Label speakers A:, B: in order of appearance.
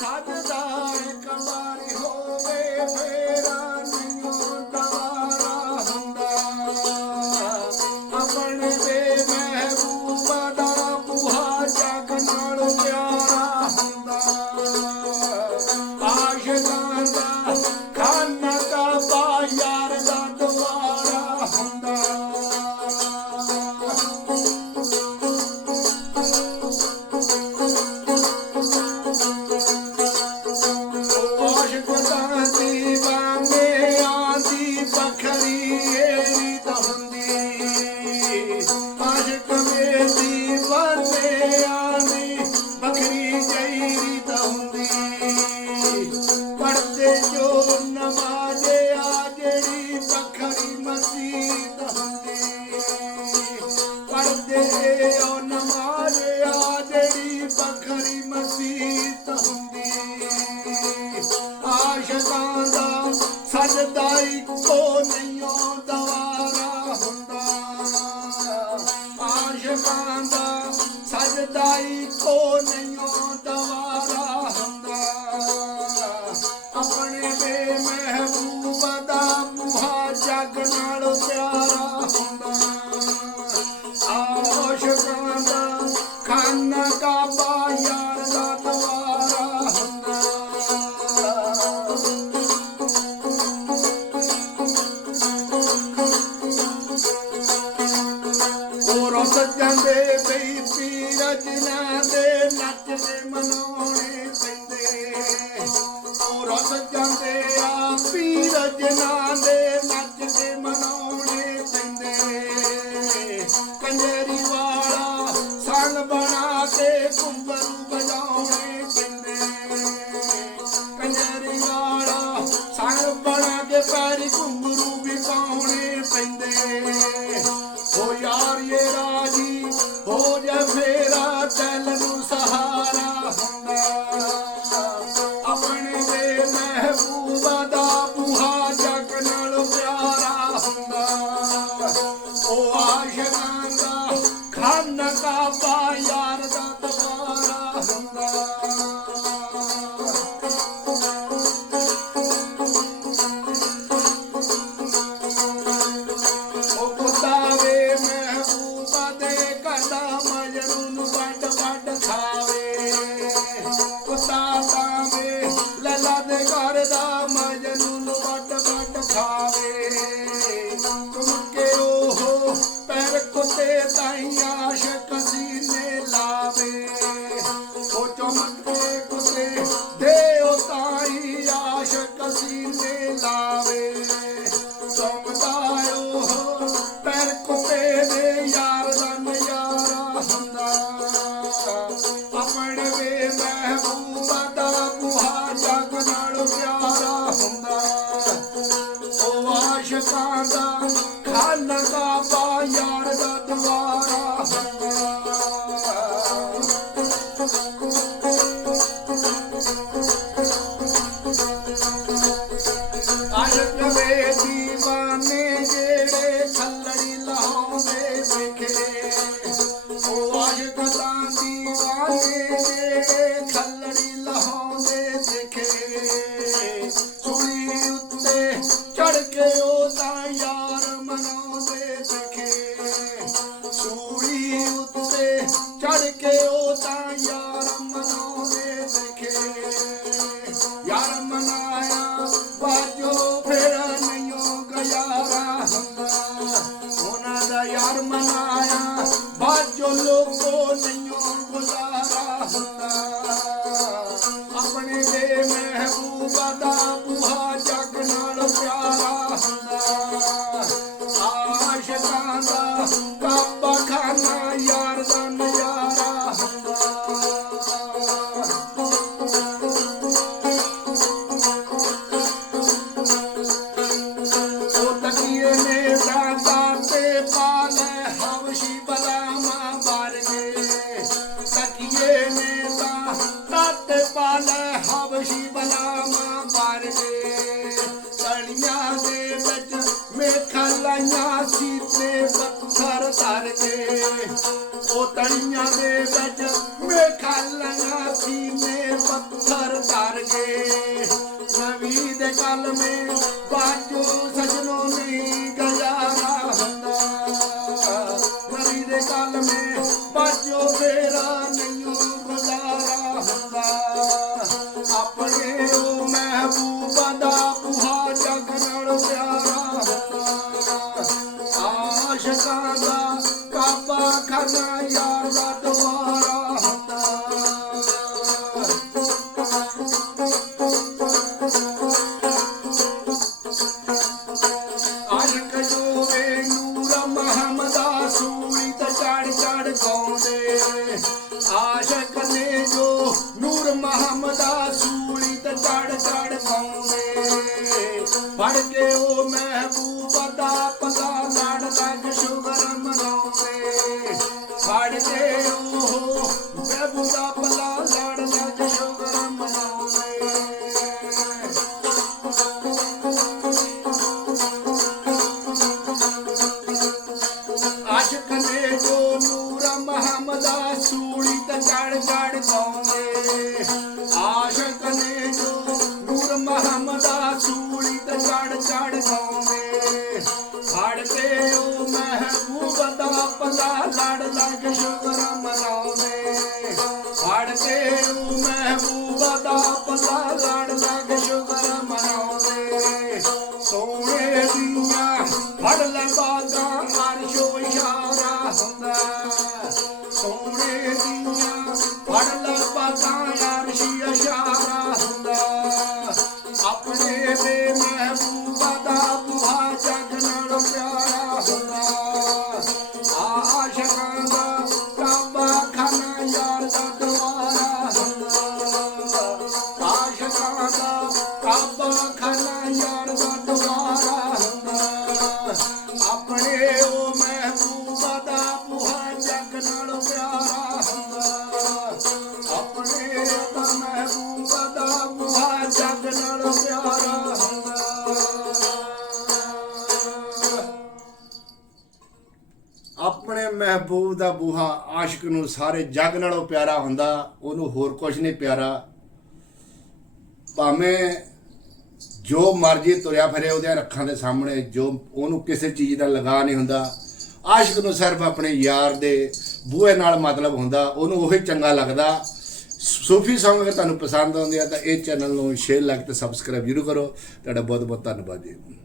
A: সাধু ਜਗਾਂ ਦਾ ਸਜਦਾ ਇੱਕੋ ਨਹੀਂ ਦੀਆਂ ਦੇ ਨੱਚਦੇ ਮਨਾਉਣੇ ਪੈਂਦੇ। ਉਹ ਰਸ ਜਾਂਦੇ ਆ ਪੀਰ ਜਨਾਂ ਦੇ ਨੱਚਦੇ ਮਨਾਉਣੇ ਪੈਂਦੇ। ਕੰਜਰੀ ਵਾਲਾ ਸਣ ਬਣਾ ਕੇ ਕੁੰਬਰੂ ਬਜਾਉਣੇ ਪੈਂਦੇ। ਕੰਜਰੀ ਵਾਲਾ ਸਣ ਬਣਾ ਕੇ ਪੈਰੀ ਕੁੰਬਰੂ पाशनांना खान का पाया always ਦੇ ਦੇ ਵਿੱਚ ਮੇਖਾਂ ਲਾਈਆਂ ਸੀਤੇ ਬਖਰ ਉਹ ਤਣੀਆਂ ਦੇ ਵਿੱਚ ਮੇਖਾਂ ਲਾਈਆਂ ਸੀਨੇ ਬਖਰ ਧਰ ਕੇ। ਫੜ ਕੇ ਉਹ ਮਹਿਬੂਬ ਦਾ ਪਤਾ ਲੜ ਲੱਗ ਸ਼ੁਗਰ ਮਨਾਉਂਦੇ। ਫੜ ਕੇ ਉਹ ਮਹਿਬੂਬ ਦਾ ਪਤਾ ਲੜ ਲੱਗ ਸ਼ੁਗਰ ਮਨਾਉਂਦੇ। ਆਸ਼ਕ ਨੇ ਜੋ ਨੂਰ ਮਹਮਦਾ ਸੂਲੀ ਤੇ ਚੜ ਚੜ ਗਾਉਂਦੇ। ਮਹਿਬੂਬਾ ਦਾ ਪੱਲਾ ਲੜ ਲੱਗੇ ਆਪਣੇ ਮਹਿਬੂਬ ਦਾ ਬੂਹਾ ਜੱਗ ਆਸ਼ਿਕ ਨੂੰ ਸਾਰੇ ਜੱਗ ਨਾਲੋਂ ਪਿਆਰਾ ਹੁੰਦਾ, ਉਹਨੂੰ ਹੋਰ ਕੁਝ ਨਹੀਂ ਪਿਆਰਾ। ਭਾਵੇਂ ਜੋ ਮਰਜ਼ੀ ਤੁਰਿਆ ਫਿਰੇ ਉਹਦੇ ਅੱਖਾਂ ਦੇ ਸਾਹਮਣੇ, ਜੋ ਉਹਨੂੰ ਕਿਸੇ ਚੀਜ਼ ਦਾ ਲਗਾ ਨਹੀਂ ਹੁੰਦਾ। ਆਸ਼ਿਕ ਨੂੰ ਸਿਰਫ ਆਪਣੇ ਯਾਰ ਦੇ ਬੂਹੇ ਨਾਲ ਮਤਲਬ ਹੁੰਦਾ, ਉਹਨੂੰ ਉਹੀ ਚੰਗਾ ਲੱਗਦਾ। ਸੂਫੀ Song ਅਗਰ ਤੁਹਾਨੂੰ ਪਸੰਦ ਆਉਂਦੇ ਆ ਤਾਂ ਇਹ ਚੈਨਲ ਨੂੰ ਸ਼ੇਅਰ ਲਾਈਕ ਤੇ ਸਬਸਕ੍ਰਾਈਬ ਜ਼ਰੂਰ ਕਰੋ। ਤੁਹਾਡਾ ਬਹੁਤ ਬਹੁਤ ਧੰਨਵਾਦ ਜੀ।